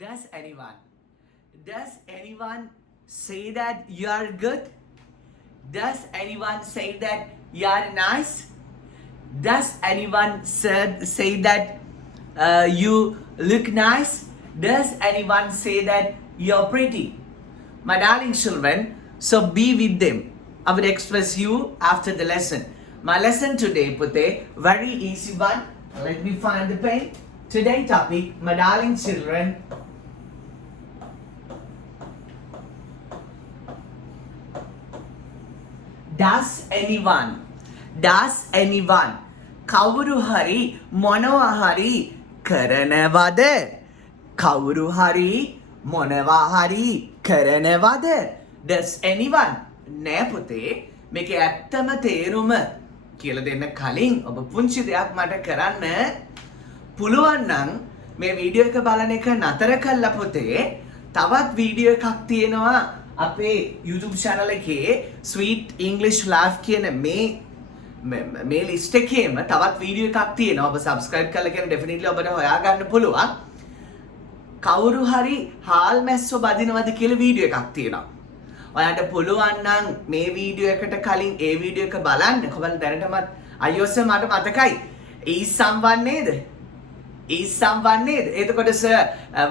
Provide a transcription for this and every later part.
Does anyone say that you are good? Does anyone say that you are nice? Does anyone say that you look nice? Does anyone say that you're pretty? My darling children, so be with them. I will express you after the lesson. My lesson today, Pute, very easy one. Let me find the pen. Today topic, my darling children. Does anyone කවුරු හරි මොනවා හරි කරනවද? කවුරු හරි මොනවා හරි කරනවද? Does anyone නෑ පුතේ මේකේ ඇත්තම තේරුම කියලා දෙන්න කලින් ඔබ පුංචි දෙයක් මට කරන්න පුළුවන් නම් මේ වීඩියෝ එක බලන එක නතර කළා පුතේ තවත් වීඩියෝ එකක් තියෙනවා අපේ YouTube channel එකේ Sweet English Laugh කියන මේ ලිස්ට් එකේම තවත් වීඩියෝ එකක් තියෙනවා ඔබ subscribe කරලා කියන definitely ඔබට හොයාගන්න පුළුවන් කවුරු හරි හාල් මැස්සෝ බදිනවද කියලා වීඩියෝ එකක් තියෙනවා ඔයාලට පුළුවන් නම් මේ වීඩියෝ එකට කලින් ඒ වීඩියෝ එක බලන්න කොහොමද දැනටමත් අයියෝස මට මතකයි is someone නේද එතකොට සර්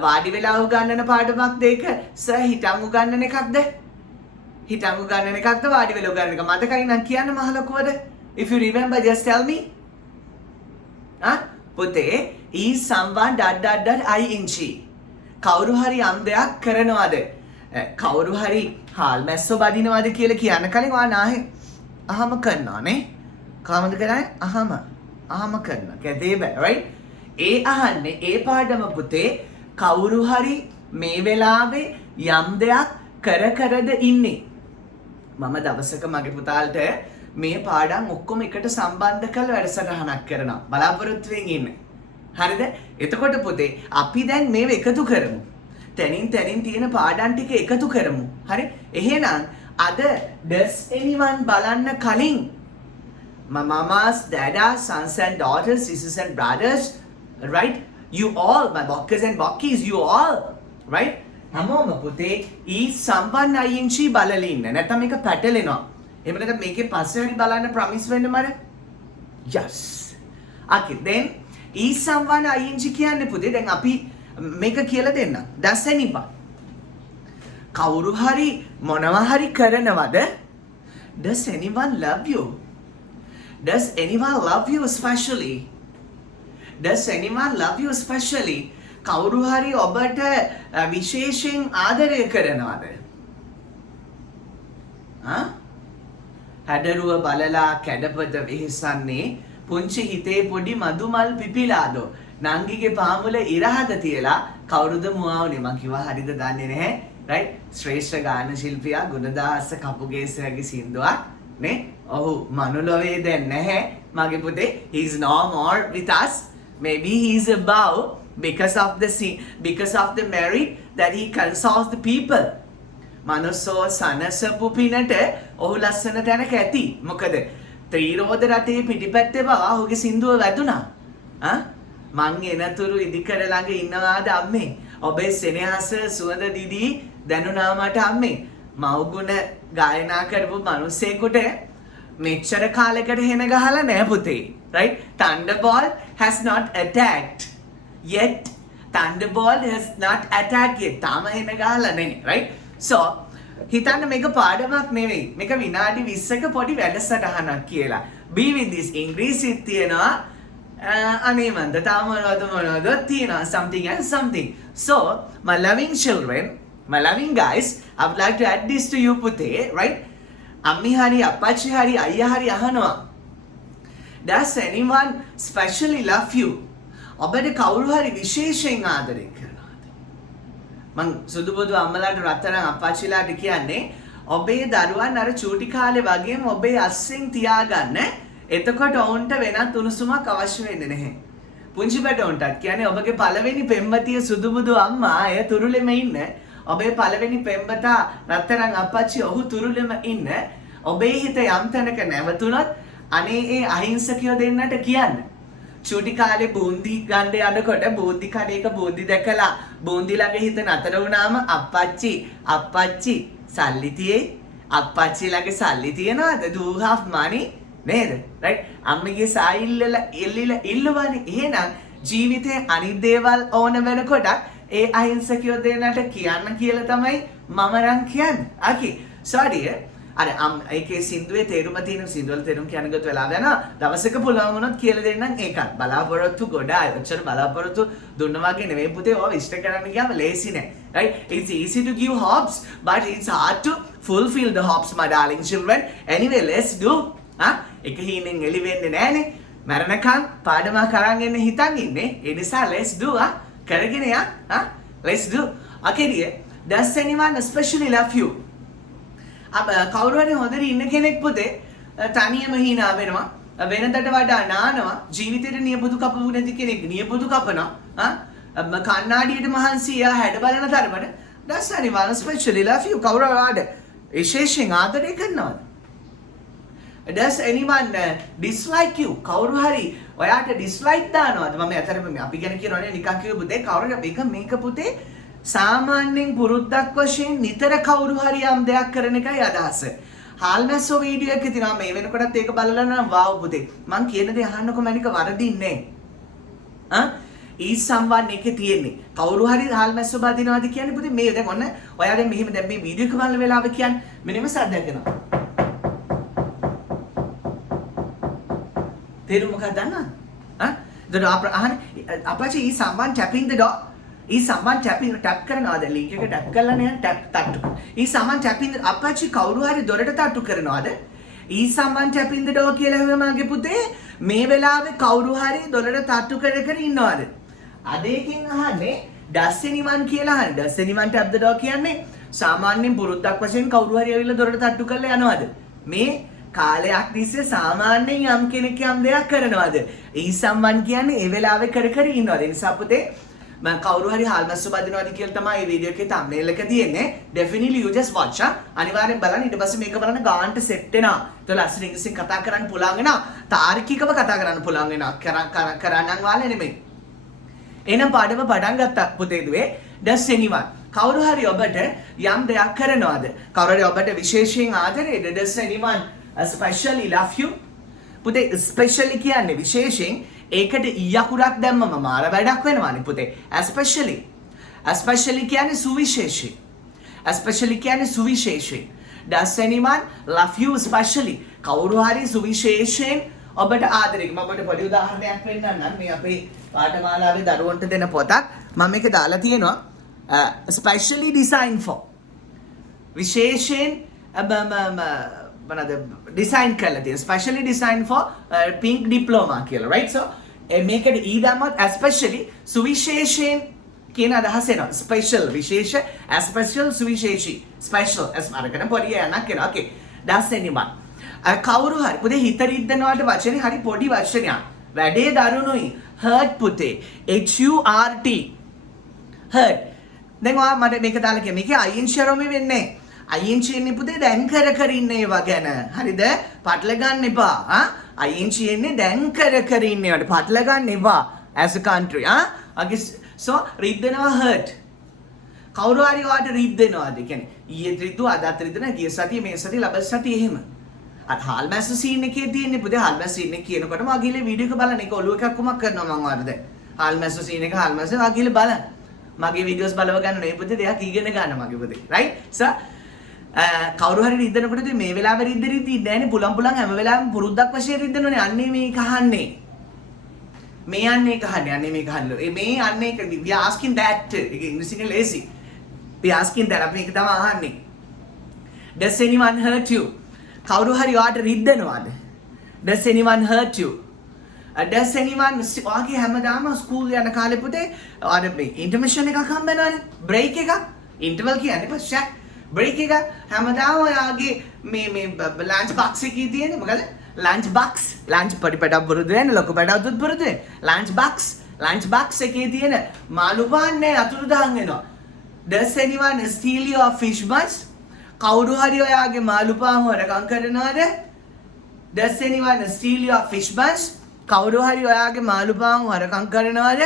වාඩි වෙලා උගන්නන පාඩමක් දෙක සර් හිටන් උගන්නන එකක්ද වාඩි වෙලා උගන්නන එක මතකයි නම් කියන්න මහ ලොකුවද if you remember just tell me පුතේ is someone ... ing කවුරු හරි යම් දෙයක් කරනවද කවුරු හරි හාල් මැස්සෝ බදිනවද කියලා කියන්න කලින් ඔයා නාහේ අහම කරනවා නේ කොහමද කරන්නේ අහම කරනවා කැදේ බෑ right ඒ අහන්නේ ඒ පාඩම පුතේ කවුරු හරි මේ වෙලාවේ යම් දෙයක් කරද ඉන්නේ මම දවසක මගේ පුතාලට මේ පාඩම් ඔක්කොම එකට සම්බන්ධ කරලා වැඩසටහනක් කරනවා බලාපොරොත්තුෙන් ඉන්නේ හරිද එතකොට පුතේ අපි දැන් මේව එකතු කරමු තනින් තියෙන පාඩම් ටික එකතු කරමු හරි එහෙනම් අද does anyone බලන්න කලින් my mamas dadas sons and daughters sisters and brothers right you all my bokkers and bokkies you all right හැමෝම පුතේ is someone ing බලලා ඉන්න නැත්නම් මේක පැටලෙනවා එහෙම නැත්නම් මේකේ පස්සේ හරි බලන්න promise වෙන්න මට yes okay then is someone ing කියන්නේ පුතේ දැන් අපි මේක කියලා දෙන්න does anyone කවුරු හරි මොනවා හරි කරනවද does anyone love you especially කවුරු හරි ඔබට විශේෂයෙන් ආදරය කරනවද හැඩරුව බලලා කැඩපත වෙහෙසන්නේ පුංචි හිතේ පොඩි මදුමල් පිපිලාදෝ නංගිගේ පාමුල ඉරහද තියලා කවුරුද මුවාවුනේ මං කිව්වා හරිද දන්නේ නැහැ right ශ්‍රේෂ්ඨ ගාන ශිල්පියා ගුණදාස කපුගේසගේ සින්දුවක් නේ ඔහු මනුලොවේ දැන් නැහැ මගේ පුතේ he is no more with us maybe he is above because of the merit that he consoles the people මනුස්සෝ සනසපු පිනට ඔහු ලස්සන තැනක ඇති මොකද ත්‍රිරෝද රටේ පිටිපැත්තේ බව ඔහුගේ සින්දුව වැදුනා මං එනතුරු ඉදිකර ළඟ ඉන්නවාද අම්මේ ඔබේ සෙනෙහස සුවඳ දිදී දැනුණා මට අම්මේ මව්ගුණ ගායනා කරපු මිනිස්සෙකුට මෙච්චර කාලයකට හෙන ගහලා නෑ පුතේ right thunderbolt has not attacked yet තාම හෙන ගහලා නෑ right so හිතන්න මේක පාඩමක් නෙවෙයි මේක විනාඩි 20ක පොඩි වැඩසටහනක් කියලා be with this ඉංග්‍රීසිත් තියෙනවා අනේ මන්ද තාම මොනවද තියෙනවා something so my loving children my loving guys I would like to add this to you පුතේ right අම්මි හරි අප්පච්චි හරි අයියා හරි අහනවා does anyone specially love you ඔබට කවුරු හරි විශේෂයෙන් ආදරය කරනවද මං සුදුබුදු අම්මලාට රත්තරන් අප්පච්චිලාට කියන්නේ ඔබේ දරුවන් අර චූටි කාලේ වගේම ඔබේ අස්සෙන් තියාගන්න එතකොට ඔවුන්ට වෙනත් උණුසුමක් අවශ්‍ය වෙන්නේ නැහැ. පුංචි පැටවුන්ටත් කියන්නේ ඔබගේ පළවෙනි පෙම්වතිය සුදුබුදු අම්මා එය තුරුලෙම ඉන්න. ඔබේ පළවෙනි පෙම්වතා රත්තරන් අප්පච්චි ඔහු තුරුලෙම ඉන්න. ඔබේ හිත යම් තැනක නැවතුනොත් අනේ ඒ අහිංසකයෝ දෙන්නට කියන්න. චූටි කාලේ බූන්දි ගන්න යනකොට බූන්දි කඩේක බූන්දි දැකලා බූන්දි ළඟ හිත නතර වුණාම අප්පච්චි සල්ලි තියේ අප්පච්චි ළඟ සල්ලි තියනවද do you have money නේද right අම්මගේ සායිල්ලල ඉල්ලුවානේ එහෙනම් ජීවිතේ අනිත් දේවල් ඕන වෙනකොට ඒ අහිංසකයෝ දෙන්නට කියන්න කියලා තමයි මම රන් කියන්නේ okay sorry අර ඒකේ සින්දුවේ තේරුම තියෙන සින්දුවල තේරුම් කියනකොට වෙලා යනවා දවසක පුළුවන් වුණොත් කියලා දෙන්නම් ඒකත් බලාපොරොත්තු ගොඩායි ඔච්චර බලාපොරොත්තු දුන්න වගේ නෙවෙයි පුතේ ඔය ඉෂ්ට කරන්න ගියාම ලේසි නෑ right it's easy to give hopes but it's hard to fulfill the hopes my darling children anyway let's do එක හීනෙන් එළි වෙන්නේ නෑනේ මරණකම් පාඩමක් අරන් එන්න හිතන් ඉන්නේ ඒ නිසා let's do කරගෙන යන්න let's do okay dear does anyone especially love you කවුරු හරි හොඳට ඉන්න කෙනෙක් පුතේ තනියම hina වෙනවා වෙනදට වඩා නානවා ජීවිතේට නියපොතු කපපු නැති කෙනෙක් නියපොතු කපනවා කන්නාඩියට මහන්සි එයා හැඩ බලන තරමට does anyone especially love you කවුරු හරි විශේෂයෙන් ආදරය කරනවද does anyone dislike you කවුරු හරි ඔයාට dislike දානවද මම අතරම අපි ගැන කියනවනේ නිකන් කිව්ව පුතේ කවුරු මේක පුතේ සාමාන්‍යයෙන් පුරුද්දක් වශයෙන් නිතර කවුරු හරි යම් දෙයක් කරන එකයි අදහස. හාල්මැස්සෝ වීඩියෝ එකේ තියෙනවා මේ වෙනකොටත් ඒක බලලා නම් වාව් පුතේ. මං කියන දේ අහන්නකො මැනික වරදින්නේ නැහැ. ඊ සම්වන් එකේ තියෙන්නේ. කවුරු හරි හාල්මැස්සෝ බදිනවාද කියන්නේ පුතේ මේ දැන් ඔන්න ඔයා දැන් මෙහෙම දැන් මේ වීඩියෝ එක බලන වෙලාව කියන්නේ මෙන්නම සද්දයක් එනවා. තේරුම මොකක්ද දන්නවද? then අපච්චි e සම්වන් tapping the door ई सामान टैपिंग टैप කරනවාද ලින්ක් එක ටැප් කරලා නේ ටැප් තට්ටු ඊ සාමාන් ටැපින් අපච්චි කවුරු හරි දොරට තට්ටු කරනවාද ඊ සාමාන් ටැපින් ද ඩෝ කියලා හැම මගේ පුතේ මේ වෙලාවේ කවුරු හරි දොරට තට්ටු කර කර ඉන්නවද අදේකින් අහන්නේ does anyone කියලා අහන්නේ does anyone tap the door කියන්නේ සාමාන්‍යයෙන් පුරුද්දක් වශයෙන් කවුරු හරි ඇවිල්ලා දොරට තට්ටු කරලා යනවද මේ කාලයක් තිස්සේ සාමාන්‍යයෙන් යම් කෙනෙක් යම් දෙයක් කරනවද ඊ සම්වන් කියන්නේ ඒ වෙලාවේ කර කර ඉන්නවද ඒ නිසා පුතේ मैं කවුරු හරි හාල්මැස්සෝ බදිනවාද කියලා තමයි මේ වීඩියෝ එකේ thumbnail එක තියෙන්නේ definitely you just watch අනිවාර්යෙන් බලන්න ඊට පස්සේ මේක බලන්න ගානට සෙට් වෙනවා ඒතකොට ලස්සන ඉංග්‍රීසියෙන් කතා කරන්න පුළුවන් වෙනවා තාර්කිකව කතා කරන්න පුළුවන් වෙනවා කරන්නන් වාලේ නෙමෙයි එහෙනම් පාඩම පටන් ගත්තා පුතේ දුවේ does anyone කවුරු හරි ඔබට යම් දෙයක් කරනවාද කවුරු හරි ඔබට විශේෂයෙන් ආදරේද does anyone especially love you පුතේ especially කියන්නේ විශේෂයෙන් ඒකට යකුරක් දැම්මම මාර වැඩක් වෙනවානේ පුතේ especially කියන්නේ සුවිශේෂී does anyone love you especially කවුරු හරි සුවිශේෂයෙන් ඔබට ආදරේ මම ඔබට පොඩි උදාහරණයක් පෙන්නන්නම් මේ අපේ පාඨමාලාවේ දරුවන්ට දෙන පොතක් මම මේක දාලා තියෙනවා specially designed for විශේෂයෙන් මොනවාද ඩිසයින් කරලා තියෙන specially designed for pink diploma කියලා right so make it ඊදමත් especially සුවිශේෂයෙන් කියන අදහස එනවා special විශේෂ special සුවිශේෂී special as මාරකන පොඩි යනක් එනවා okay does anyone කවුරු හරි පුතේ හිත රිද්දනවාට වචනේ හරි පොඩි වචනයක් වැඩේ දරුණුයි hurt පුතේ HURT hurt දැන් ඔයා මට මේක දාලා කිය මේකේ ing රොමි වෙන්නේ ing ඉන්නේ පුතේ දැන් කර ඉන්නේ ඒවා ගැන හරිද පටල ගන්න එපා ing ඉන්නේ දැන් කර ඉන්නේ ඒවට පටල ගන්න එපා as a country okay so රිද්දනවා hurt කවුරු හරි ඔයාට රිද්දනවාද කියන්නේ ඊයේ රිද්දුව අදත් රිද්දන ගිය සතිය මේ සතිය ලබන සතිය එහෙම අර හාල්මැස්ස සීන් එකේ තියෙන්නේ පුතේ හාල්මැස්ස සීන් එක කියනකොටම අගිලේ වීඩියෝ එක බලන්න ඒක ඔළුව එකක් කොමක් කරනවා මම වාරද හාල්මැස්ස සීන් එක හාල්මැස්ස අගිලේ බලන්න මගේ වීඩියෝස් බලව ගන්න නේ පුතේ දෙයක් ඉගෙන ගන්න මගේ පුතේ right so කවුරු හරි රිද්දනකොට මේ වෙලාවේ රිද්දෙන්නේ නැහැ පුලම් හැම වෙලාවෙම පුරුද්දක් වශයෙන් රිද්දනෝනේ අන්නේ මේ කහන්නේ මේ අන්නේ කහන්නේ අන්නේ මේ කහන්නේ මේ අන්නේ we are asking that ඒක ඉංග්‍රීසියෙන් lazy we are asking that අපි ඒක තමයි අහන්නේ does anyone hurt you කවුරු හරි ඔයාට රිද්දනවාද does anyone hurt you does anyone ඔයාගේ හැමදාම ස්කූල් යන කාලේ පුතේ ඔයාට මේ ඉන්ටර්මිෂන් එකක් හම්බ වෙනවනේ බ්‍රේක් එකක් ඉන්ටර්වල් කියන්නේ පස්සේ break එක හැමදාම ඔයාගේ මේ lunch box එකේ තියෙන්නේ මොකද lunch box lunch පරිපඩක් පුරුදු වෙන ලොකු පඩක් පුරුදු වෙන lunch box එකේ තියෙන මාළු පාන්නේ අතුරුදහන් වෙනවා does anyone steal your fish buns කවුරු හරි ඔයාගේ මාළු පාන් හොරකම් කරනවද does anyone steal your fish buns කවුරු හරි ඔයාගේ මාළු පාන් හොරකම් කරනවද?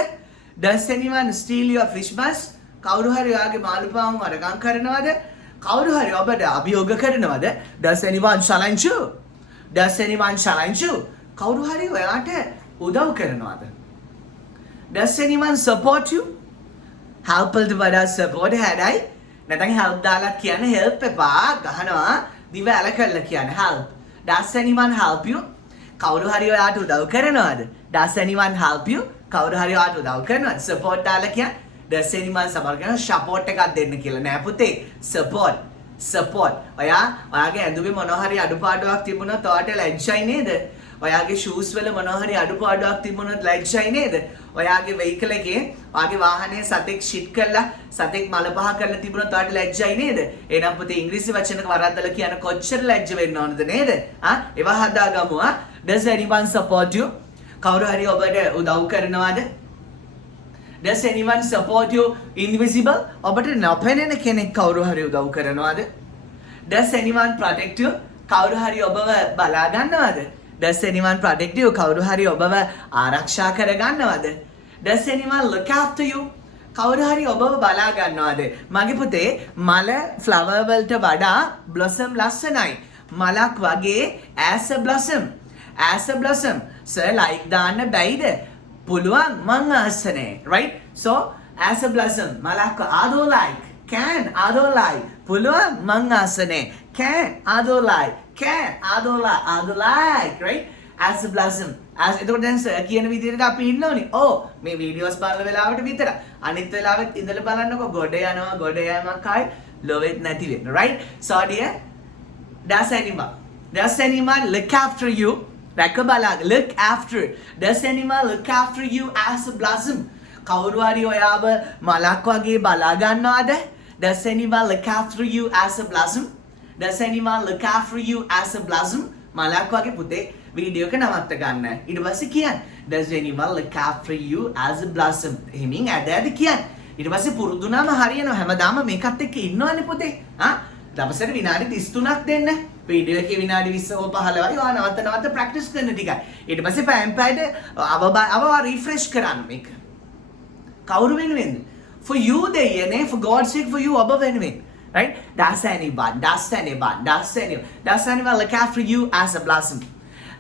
Does anyone steal your fish bus? කවුරු හරි ඔයාගේ මාළු පාන් හොරකම් කරනවද? කවුරු හරි ඔබට අභියෝග කරනවද? Does anyone challenge you? Does anyone challenge you? කවුරු හරි ඔයාට උදව් කරනවද? Does anyone support you? help වලට වඩා support හැඩයි. නැත්නම් help දාලා කියන්නේ help එපා ගහනවා දිව ඇල කරලා කියන්නේ help. Does anyone help you? කවුරු හරි ඔයාට උදව් කරනවද? Does anyone help you? කවුරු හරි ඔයාට උදව් කරනවද? support දාලා කියන්නේ does anyone support කරනවා support එකක් දෙන්න කියලා නෑ පුතේ. support. ඔයාගේ ඇඳුමේ මොනවා හරි අඩුපාඩුවක් තිබුණොත් ඔයාට ලැජ්ජයි නේද? ඔයාගේ shoes වල මොනවා හරි අඩුපාඩුවක් තිබුණොත් ලැජ්ජයි නේද? ඔයාගේ vehicle එකේ ඔයාගේ වාහනේ සතෙක් shit කරලා සතෙක් මල පහ කරලා තිබුණොත් ඔයාට ලැජ්ජයි නේද? එහෙනම් පුතේ ඉංග්‍රීසි වචනක වරද්දලා කියන කොච්චර ලැජ්ජ වෙන්න ඕනද නේද? ඒවා හදාගමු. Does anyone support you? කවුරු හරි ඔබට උදව් කරනවද? Does anyone support you invisible? ඔබට නොපෙනෙන කෙනෙක් කවුරු හරි උදව් කරනවද? Does anyone protect you? කවුරු හරි ඔබව බලා ගන්නවද? Does anyone protect you? කවුරු හරි ඔබව ආරක්ෂා කර ගන්නවද? Does anyone look after you? කවුරු හරි ඔබව බලා ගන්නවද? මගේ පුතේ මල flower වලට වඩා blossom ලස්සනයි. මලක් වගේ as a blossom. Sir like දාන්න බැයිද? පුළුවන් මං ආසනේ. Right? So as a blossom මලක් I don't like. Can I don't like. පුළුවන් මං ආසනේ. Can I don't like. Can I don't like. Right? As a blossom. එතකොට දැන් සර් කියන විදිහට අපි ඉන්න ඕනේ. මේ වීඩියෝස් බලන වෙලාවට විතර. අනිත් වෙලාවෙත් ඉඳලා බලන්නකො ගොඩ යනවා ගොඩ යෑමක් ආයි ලොවෙත් නැති වෙන්න. Right? So dear, does anyone look after you? look after. Does anyone look after you as a blossom? කවුරු හරි ඔයාව මලක් වගේ බලා ගන්නවද? Does anyone look after you as a blossom? Does anyone look after you as a blossom? මලක් වගේ පුතේ වීඩියෝ එක නවත්ත ගන්න. ඊට පස්සේ කියන්න. Does anyone look after you as a blossom? එහෙමින් ඇද කියන්න. ඊට පස්සේ පුරුදුනාම හරියනවා. හැමදාම මේකත් එක්ක ඉන්නවනේ පුතේ. දවසට විනාඩි 33ක් දෙන්න. වීඩියෝ එකේ විනාඩි 20 හෝ 15යි ඔයා නවත්ත ප්‍රැක්ටිස් කරන ටිකයි. ඊට පස්සේ පෑන් පෑයට අවව රිෆ්‍රෙෂ් කරන්න මේක. කවුරු වෙනුවෙන්ද? For you දෙයනේ, for God's sake for you ඔබ වෙනුවෙන්. Right? Does anyone look after you as a blossom?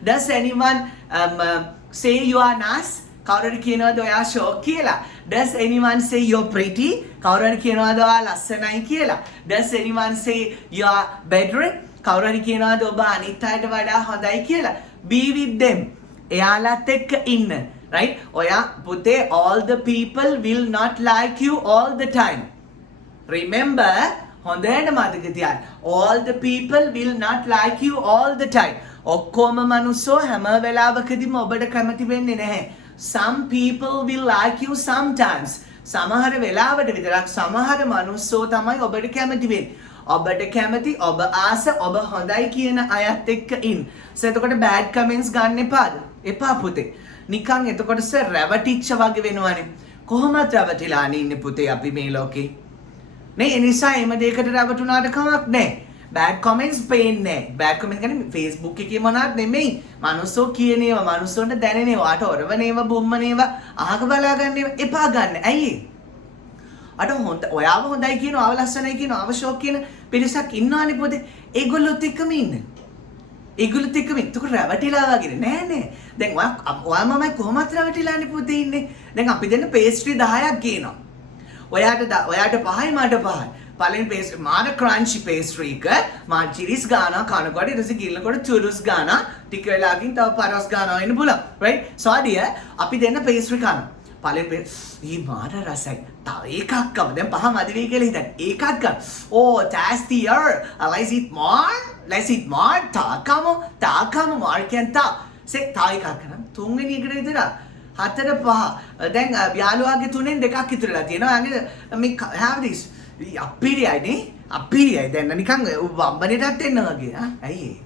Does anyone say you are nice? කවුරු හරි කියනවාද ඔයා ෂෝක් කියලා? Does anyone say you're pretty? කවුරු හරි කියනවාද ඔයා ලස්සනයි කියලා? Does anyone say you are better? කවුරු හරි කියනවාද ඔබ අනිත් අයට වඩා හොඳයි කියලා? Be with them. එයාලත් එක්ක ඉන්න. Right? ඔයා පුතේ all the people will not like you all the time. Remember, හොඳට මතක තියාගන්න. All the people will not like you all the time. ඔක්කොම මිනිස්සු හැම වෙලාවකදීම ඔබට කැමති වෙන්නේ නැහැ. Some people will like you sometimes. සමහර වෙලාවට විතරක් සමහර මිනිස්සු තමයි ඔබට කැමති වෙන්නේ. ඔබට කැමති ඔබ ආස ඔබ හොඳයි කියන අයත් එක්ක ඉන්න. එතකොට bad comments ගන්න එපාද? එපා පුතේ. නිකන් එතකොට සර් රැවටිච්ච වගේ වෙනවනේ. කොහොමද රැවටිලානේ ඉන්නේ පුතේ අපි මේ ලෝකේ? නේ ඒ නිසා එම දෙයකට රැවටුණාට කමක් නැහැ. bad comments පේන්නේ නැහැ. bad comments කියන්නේ Facebook එකේ මොනවත් නෙමෙයි. මනුස්සෝ කියන ඒවා මනුස්සොන්ට දැනෙන ඒවා අට ඔරවනේවා බුම්මනේවා අහක බලා ගන්න ඒවා එපා ගන්න. ඇයි? අට හොඳ ඔයාව හොඳයි කියනවා ආව ලස්සනයි කියනවා ආව ෂෝක් කියන පිරිසක් ඉන්නවනේ පොතේ. ඒගොල්ලොත් එක්කම ඉන්න. ඒගොල්ලොත් එක්කම එතකොට රැවටිලා වගේ නෑ. දැන් ඔයා මමයි කොහොමද රැවටිලානේ පුතේ ඉන්නේ. දැන් අපි දෙන්න පේස්ට්‍රි 10ක් ගේනවා. ඔයාට 5යි මට 5යි. පළවෙනි පේස්ට්‍රි මාර ක්‍රන්චි පේස්ට්‍රි එක මා චිරිස් ගානවා කනකොට ඊට පස්සේ ගිල්ලකොට චුරුස් ගානවා ටික වෙලාවකින් තව පරස් ගානවා වෙන්න පුළුවන්. right? so dear අපි දෙන්න පේස්ට්‍රි කනවා. පළවෙනි ඊ මාර රසයි. තව එකක් කව. දැන් පහ මදි වෙයි කියලා හිතන්න. ඒකක් ගන්න. tastier. Let's eat more. තාකම more can talk. තව එකක් කරන්න. තුන්වෙනි එකට විතර 4 5. දැන් යාළුවාගේ 3න් 2ක් ඉතුරුලා තියෙනවා. යාගේ මේ have this. අපිරියයි දැන් නිකන් වම්බනේටත් එන්න වගේ. ඇයි ඒ?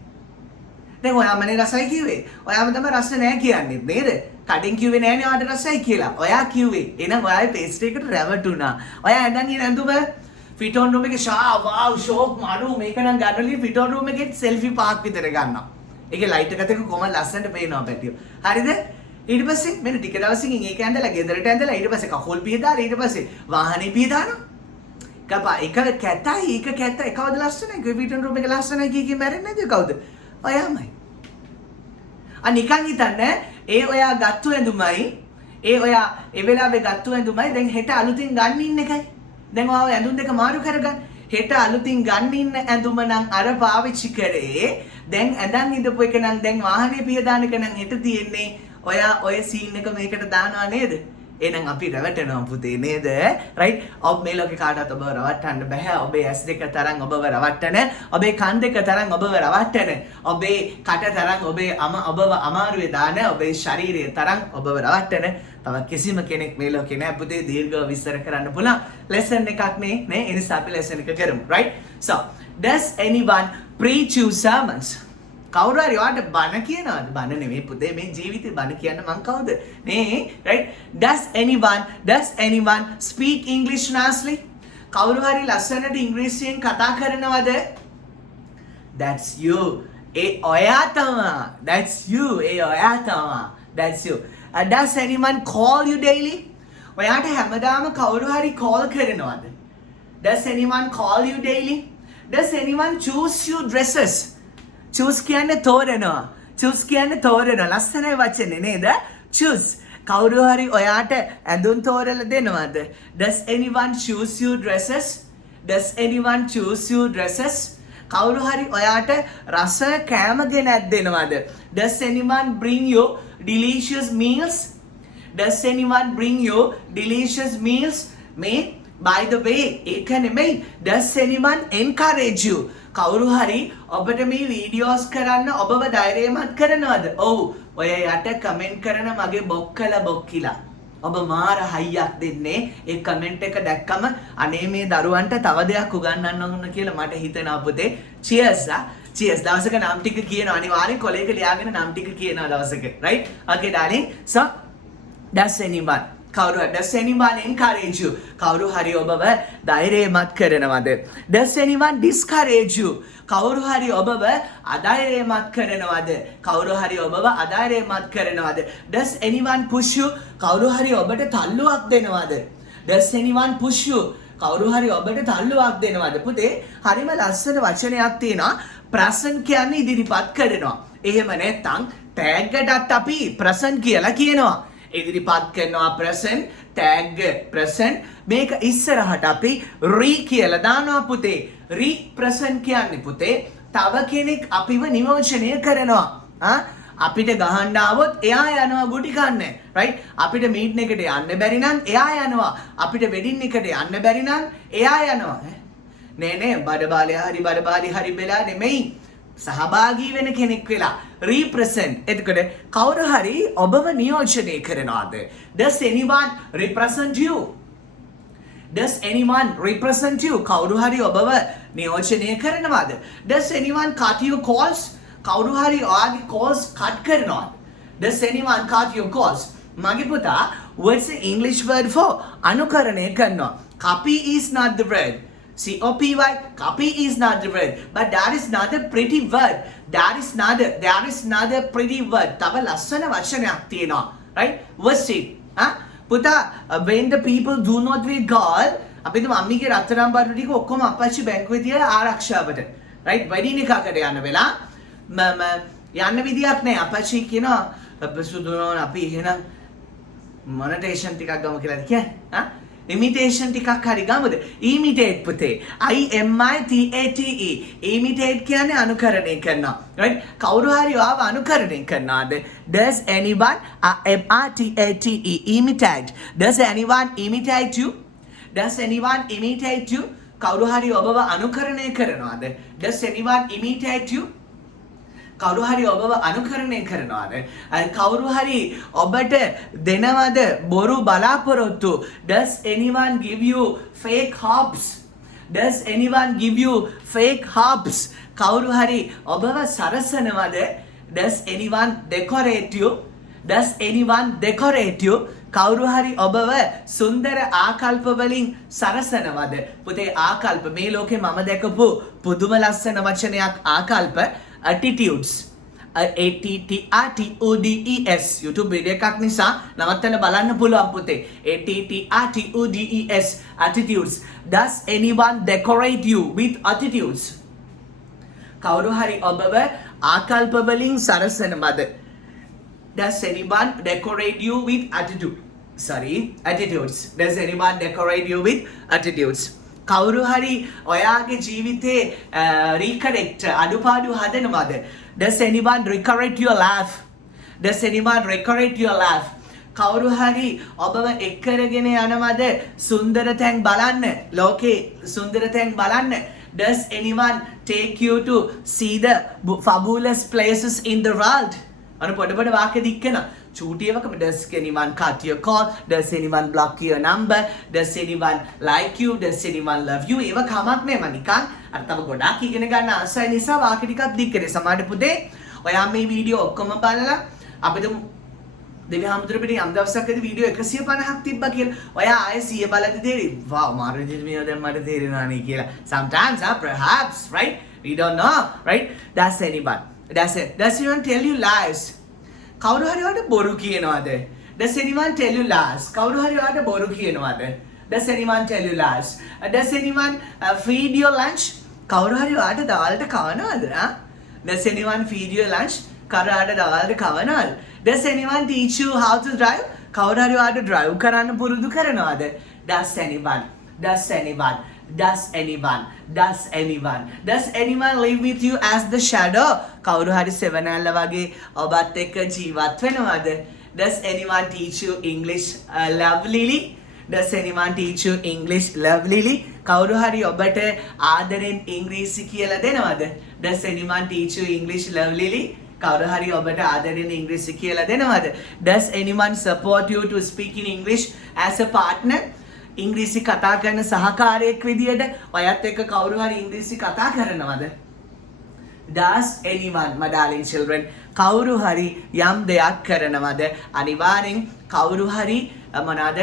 දැන් ඔයා මනේ රසයි කිව්වේ. ඔයාම තමයි රස නැහැ කියන්නේ නේද? කඩෙන් කිව්වේ නෑනේ ඔයාට රසයි කියලා. ඔයා කිව්වේ. එහෙනම් ඔයාගේ පේස්ට් එකට රැවටුණා. ඔයා ඇඳන් ඉන්න ඇඳුම ෆිටෝන් රූම් එකේ වාව් ෂෝක් මාරු මේක නම් ගන්නලි ෆිටෝන් රූම් එකේ සෙල්ෆි 5ක් විතර ගන්නවා. ඒකේ ලයිට් එකත් එක්ක කොහොම ලස්සනට පේනවා පැටියෝ. හරිද? ඊට පස්සේ මෙන්න ටික දවසකින් ඒක ඇඳලා ගෙදරට ඇඳලා ඊට පස්සේ කකුල් පිහදාලා ඊට පස්සේ වාහනේ පිහදානවා. කපා එක කැතයි එක කැතයි කවුද ලස්සනයි ක්‍රිපිටන් රූම් එක ලස්සනයි කී මැරෙන්නේ නැද්ද කවුද? ඔයාමයි. නිකන් හිතන්නේ ඒ ඔයා ගත්තු ඇඳුමයි ඒ ඔයා ඒ වෙලාවේ ගත්තු ඇඳුමයි දැන් හෙට අලුතින් ගන්න ඉන්න එකයි. දැන් ඔයාව ඇඳුම් දෙක මාරු කරගන්න. හෙට අලුතින් ගන්න ඉන්න ඇඳුම නම් අර පාවිච්චි කරේ දැන් ඇඳන් ඉඳපු එක නම් දැන් වාහනේ පිහදාන එක නම් හෙට තියෙන්නේ ඔයා ඔය සීන් එක මේකට දානවා නේද? එහෙනම් අපි රැවටෙනවා පුතේ නේද? රයිට්? ඔබ මේ ලෝකේ කාටවත් ඔබව රවට්ටන්න බෑ. ඔබේ ඇස් දෙක තරම් ඔබව රවට්ටන, ඔබේ කන් දෙක තරම් ඔබව රවට්ටන, ඔබේ කට තරම් ඔබව අමාරුවේ දාන, ඔබේ ශරීරය තරම් ඔබව රවට්ටන තව කිසිම කෙනෙක් මේ ලෝකේ නෑ පුතේ. දීර්ඝව විස්තර කරන්න පුළුවන් ලෙසන් එකක් නේ. ඒ නිසා අපි ලෙසන් එක කරමු. Right? So, does anyone preach you sermons? කවුරු හරි ඔයාලට බණ කියනවාද? බණ නෙමෙයි පුතේ මේ ජීවිතේ බණ කියන්න මං කවුද? නේ right? Does anyone speak English nicely? කවුරු හරි ලස්සනට ඉංග්‍රීසියෙන් කතා කරනවද? That's you. ඒ ඔයා තමයි. That's you. ඒ ඔයා තමයි. That's you. Does anyone call you daily? ඔයාට හැමදාම කවුරු හරි call කරනවද? Does anyone call you daily? Does anyone choose you dresses? choose කියන්නේ තෝරනවා. choose කියන්නේ තෝරනවා. ලස්සනයි වචනේ නේද? choose. කවුරු හරි ඔයාට ඇඳුම් තෝරලා දෙනවද? Does anyone choose you dresses? Does anyone choose you dresses? කවුරු හරි ඔයාට රස කෑම ගෙනත් දෙනවද? Does anyone bring you delicious meals? Does anyone bring you delicious meals? මේ by the way ඒක නෙමෙයි. Does anyone encourage you? කවුරු හරි ඔබට මේ වීඩියෝස් කරන්න ඔබව ධෛර්යමත් කරනවද? ඔව්. ඔය යට කමෙන්ට් කරන මගේ බොක්කිලා. ඔබ මාර හයියක් දෙන්නේ. ඒ කමෙන්ට් එක දැක්කම අනේ මේ දරුවන්ට තව දෙයක් උගන්වන්න ඕන කියලා මට හිතෙනවා පුතේ. cheers. cheers. දවසක නම් ටික කියනවා. අනිවාර්යෙන් කොලේක ලියාගෙන නම් ටික කියනවා දවසක. right? okay darling. So does anyone does anyone encourage you? කවුරු හරි ඔබව ධෛර්යමත් කරනවද? Does anyone discourage you? කවුරු හරි ඔබව අධෛර්යමත් කරනවද? කවුරු හරි ඔබව අධෛර්යමත් කරනවද? Does anyone push you? කවුරු හරි ඔබට තල්ලුවක් දෙනවද? Does anyone push you? කවුරු හරි ඔබට තල්ලුවක් දෙනවද? පුතේ හරිම ලස්සන වචනයක් තියෙනවා. present කියන්නේ ඉදිරිපත් කරනවා. එහෙම නැත්නම් tag එකටත් අපි present කියලා කියනවා. ඉදිරිපත් කරනවා present, tag present. මේක ඉස්සරහට අපි re කියලා දානවා පුතේ. represent කියන්නේ පුතේ තව කෙනෙක් අපිව නියෝජනය කරනවා. අපිට ගහන්න ආවොත් එයා යනවා ගුටි කන්න. right? අපිට මීට් එකට යන්න බැරි නම් එයා යනවා. අපිට වෙඩින් එකට යන්න බැරි නම් එයා යනවා. නේ බඩබාලි හරි වෙලා නෙමෙයි. සහභාගී වෙන කෙනෙක් වෙලා represent. එතකොට කවුරු හරි ඔබව නියෝජනය කරනවාද? Does anyone represent you? Does anyone represent you? කවුරු හරි ඔබව නියෝජනය කරනවාද? Does anyone cut your calls? කවුරු හරි ඔයාගේ calls cut කරනවාද? Does anyone cut your calls? මගේ පුතා, what's the English word for අනුකරණය කරනවා? Copy is not the word. COPY, copy is not the word, but that is not a pretty word. There is not a pretty word. තව ලස්සන වචනයක් තියෙනවා. right? What's it? පුතා, when the people do not read God, අපිට මම්මිගේ රත්තරන් බඩු ටික ඔක්කොම අපච්චි බැංකුවේ තියලා ආරක්ෂාවට. right? වෙඩින් එකකට යන වෙලාව යන්න විදියක් නැහැ. අපච්චි කියනවා සුදුනෝන අපි එහෙනම් මොනටේෂන් ටිකක් ගමු කියලා කියන්නේ. imitation ටිකක් හරි ගමුද? imitate පුතේ. IMITATE. imitate කියන්නේ අනුකරණය කරනවා. right? කවුරු හරි ආව අනුකරණය කරනවාද? Does anyone MRTATE imitate? Does anyone imitate you? Does anyone imitate you? කවුරු හරි ඔබව අනුකරණය කරනවාද? Does anyone imitate you? කවුරු හරි ඔබව අනුකරණය කරනවාද? කවුරු හරි ඔබට දෙනවද බොරු බලාපොරොත්තු? Does anyone give you fake hopes? Does anyone give you fake hopes? කවුරු හරි ඔබව සරසනවද? Does anyone decorate you? Does anyone decorate you? කවුරු හරි ඔබව සුන්දර ආකල්ප වලින් සරසනවද? පුතේ ආකල්ප මේ ලෝකේ මම දැකපු පුදුම ලස්සන වචනයක් ආකල්ප. attitudes. ATTRTODES YouTube video එකක් නිසා නවත්තන්න බලන්න පුළුවන් පුතේ. ATTRTODES attitudes. Does anyone decorate you with attitudes? කවුරු හරි ඔබව ආකල්ප වලින් සරසනවද? Does anyone decorate you with attitudes? Does anyone decorate you with attitudes? කවුරු හරි ඔයාගේ ජීවිතේ recorrect අඩුපාඩු හදනවද? Does anyone recorrect your laugh? Does anyone recorrect your laugh? කවුරු හරි ඔබව එක්කරගෙන යනවද සුන්දර තැන් බලන්න? ලෝකේ සුන්දර තැන් බලන්න? Does anyone take you to see the fabulous places in the world? අර පොඩ පොඩ වාක්‍ය දික්කන චූටියවකම does anyone cut your call? Does anyone block your number? Does anyone like you? Does anyone love you? ඒව කමක් නෑ මම නිකන් අර තව ගොඩාක් ඉගෙන ගන්න ආසයි නිසා වාක්‍ය ටිකක් දික් කරේ. සමහර පුතේ ඔයා මේ වීඩියෝ ඔක්කොම බලලා අපිට දෙවි හැමදෙර පිටින් යම් දවසකදී වීඩියෝ 150ක් තිබ්බා කියලා. ඔයා ආයෙ 100 බලද්දි තේරෙයි. wow මාර විදිහට මේවා දැන් මට තේරෙනවා නේ කියලා. Sometimes perhaps right? We don't know, right? Does anyone? Does anyone tell you lies? කවුරු හරි ඔයාලට බොරු කියනවද? Does anyone tell you lies? කවුරු හරි ඔයාලට බොරු කියනවද? Does anyone tell you lies? Does anyone feed your lunch? කවුරු හරි ඔයාලට දවල්ට කවනවද? Does anyone feed your lunch? කවුරුහරි දවල්ට කවනවද? Does anyone teach you how to drive? කවුරු හරි ඔයාලට drive කරන්න පුරුදු කරනවද? Does anyone? Does anyone? Does anyone? Does anyone? Does anyone live with you as the shadow? කවුරු හරි සෙවණැල්ල වගේ ඔබත් එක්ක ජීවත් වෙනවද? Does anyone teach you English lovelyly? Does anyone teach you English lovelyly? කවුරු හරි ඔබට ආදරෙන් ඉංග්‍රීසි කියලා දෙනවද? Does anyone teach you English lovelyly? කවුරු හරි ඔබට ආදරෙන් ඉංග්‍රීසි කියලා දෙනවද? Does anyone support you to speak in English as a partner? ඉංග්‍රීසි කතා කරන සහකාරයෙක් විදියට ඔයත් එක්ක කවුරු හරි ඉංග්‍රීසි කතා කරනවද? Does anyone, my darling children, කවුරු හරි යම් දෙයක් කරනවද? අනිවාර්යෙන් කවුරු හරි මොනවාද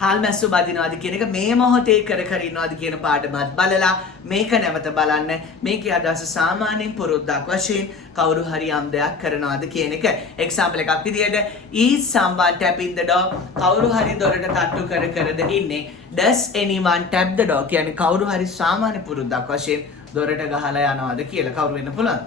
හාල් මැස්සු බදිනවද කියන එක මේ මොහොතේ කර ඉන්නවද කියන පාඩමත් බලලා මේක නැවත බලන්න. මේකේ අදහස සාමාන්‍යයෙන් පුරුද්දක් වශයෙන් කවුරු හරි යම් දෙයක් කරනවද කියන එක. එක්සැම්පල් එකක් විදියට is someone tapping the door? කවුරු හරි දොරට තට්ටු කරද ඉන්නේ? Does anyone tap the door? කියන්නේ කවුරු හරි සාමාන්‍ය පුරුද්දක් වශයෙන් දොරට ගහලා යනවද කියලා කවුරු වෙන්න පුළුවන්?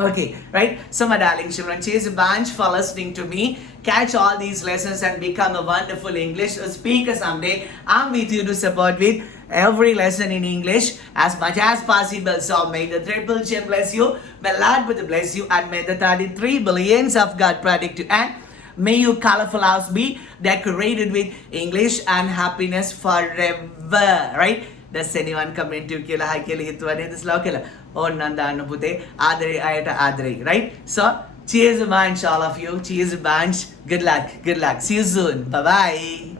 Okay, right? So my darling children, cheers a bunch for listening to me. Catch all these lessons and become a wonderful English speaker someday. I'm with you to support with every lesson in English as much as possible. So may the Triple J bless you, may Lord bless you, and may the 33 billions of God protect you. And may your colorful house be decorated with English and happiness forever, right? Does anyone comment to කියලා හයි කියලා හිතුවනේ this ලෝ කියලා ඕන්නම් දාන්න පුතේ ආදරේ අයට ආදරේ right? So cheers a bunch all of you, cheers a bunch, good luck, see you soon, bye bye.